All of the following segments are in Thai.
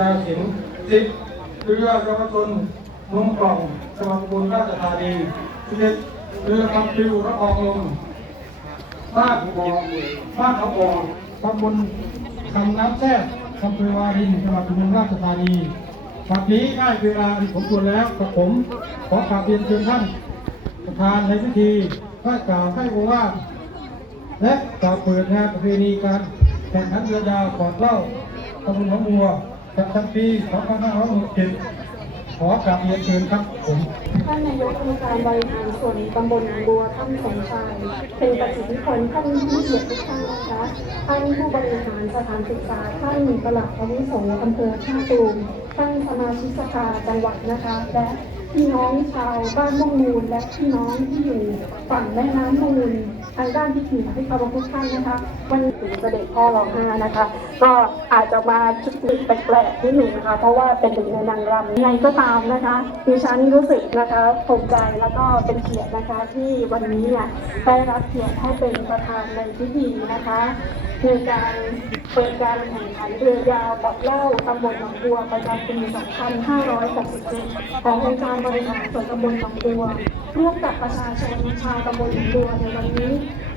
กาสินธุ์สิบเรือเยาวชนนุ่มกล่องจังหวัดอุบลราชธานีสิบเอ็ดเรือคำฟิวระอองลมบ้านบ่อบ้านเขาบ่อตำบลคำน้ำแท้อำเภอวารินจังหวัดอุบลราชธานีบัดนี้ได้เวลาที่ผมควรแล้วกับผมขอกราบเรียนเชิญท่านประธานในพิธีได้กล่าวให้โอวาทและกล่าวเปิดงานประเพณีการแข่งขันเรือยาวกอดเล่าตำบลหนองบัว ประจำปี2567ขอกราบเรียนเชิญครับผมท่านนายกองค์การบริหารส่วนตำบลบัวท่านสมชายเป็นประสิทธิผลท่านผู้เกียรติทุกท่านนะคะท่านผู้บริหารสถานศึกษาท่านปลัดอาวุโสอำเภอท่าตูมท่านสมาชิกสภาจังหวัดนะคะและพี่น้องชาวบ้านม่งมูลและพี่น้องที่อยู่ฝั่งแม่น้ำมูล ทางด้านที่ถี่ที่เคารพทุกท่านนะคะ วันถึงเสด็จพ่อรองห้านะคะ ก็อาจจะมาชุดแปลกๆนิดหนึ่งนะคะ เพราะว่าเป็นถึงในนางรำยังไงก็ตามนะคะดิฉันรู้สึกนะคะภูมิใจแล้วก็เป็นเกียรตินะคะที่วันนี้เนี่ยได้รับเกียรติให้เป็นประธานในพิธีนะคะในการเปิดการแข่งขันเรือยาวบอกเล่าตำบลหนองบัวประจำปี 2567 ขององค์การบริหารส่วนตำบลหนองบัวร่วมกับประชาชนชาวตำบลหนองบัวในวันนี้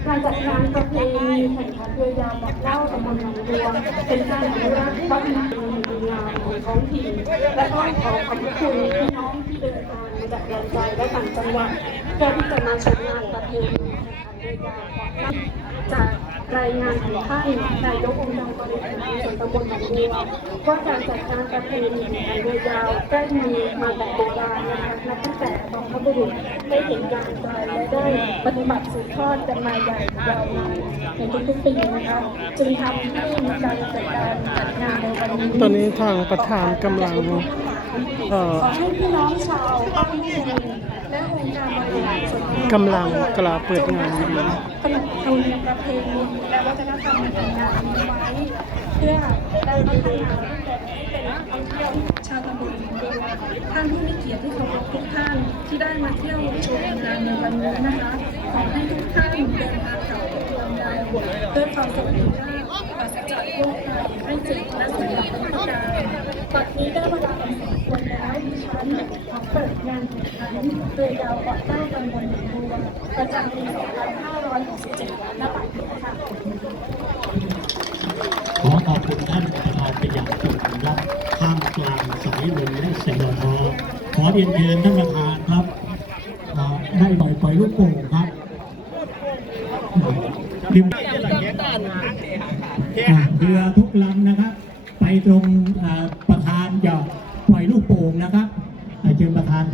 การจัดงานประเพณีแข่งขันเรือยาวบอกเล่าตำบลหนองบัวเป็นการอนุรักษ์วัฒนธรรมดีงามของท้องถิ่นและก็ขอขอบคุณพี่น้องที่เดินทางมาจากแดนไกลและต่างจังหวัดเพื่อที่จะมาชมงานประเพณีแข่งขันเรือยาวบอกเล่าจากรายงานของท่านนายกองค์การบริหารส่วนตำบลหนองบัวว่าการจัดงานประเพณีแข่งขันเรือยาวได้มีมาแต่โบราณนะคะนับตั้งแต่ บุรุษได้เห็นการไกลและได้ปฏิบัติสืบทอดกันมาอย่างยาวนานในทุกๆปีนะคะจึงทำให้มีการจัดการจัดงานในวันนี้ตอนนี้ทางประธานกำลังเอ่อขอให้พี่น้องชาวบ้านเมืองและองค์การบริหารส่วนกำลังกล่าวเปิดงานอยู่ขนบธรรมเนียมประเพณีและวัฒนธรรมในงานนี้ไว้เพื่อได้พัฒนารูปแบบให้เป็นท่องเที่ยวาวตำบลหนองบัวท่านผู้มีเกียรติที่เคารพทุกท่านที่ได้มาเที่ยวชมงานในวันนี้นะคะขอให้ทุกท่านเดินทางกลับภูมิลำเนาด้วยความสวัสดิภาพปราศจากโรคภัยให้เจ็บและสมบัติทุกประการปัจนี้ได้เวลาอันสมควรแล้วดิฉันขอเปิดงานแข่งขันเรือยาวเกาะเต้าตำบลหนองบัวประจำปี2567ณปัจจุบัน ลมและเสียงทอขอเรียนเชิญท่านประธานครับได้ปล่อยปล่อยลูกโป่งครับริมเรือทุกลำนะครับ ไปตรงประธานจะปล่อยลูกโป่งนะครับอ่าเชิญประธานครับ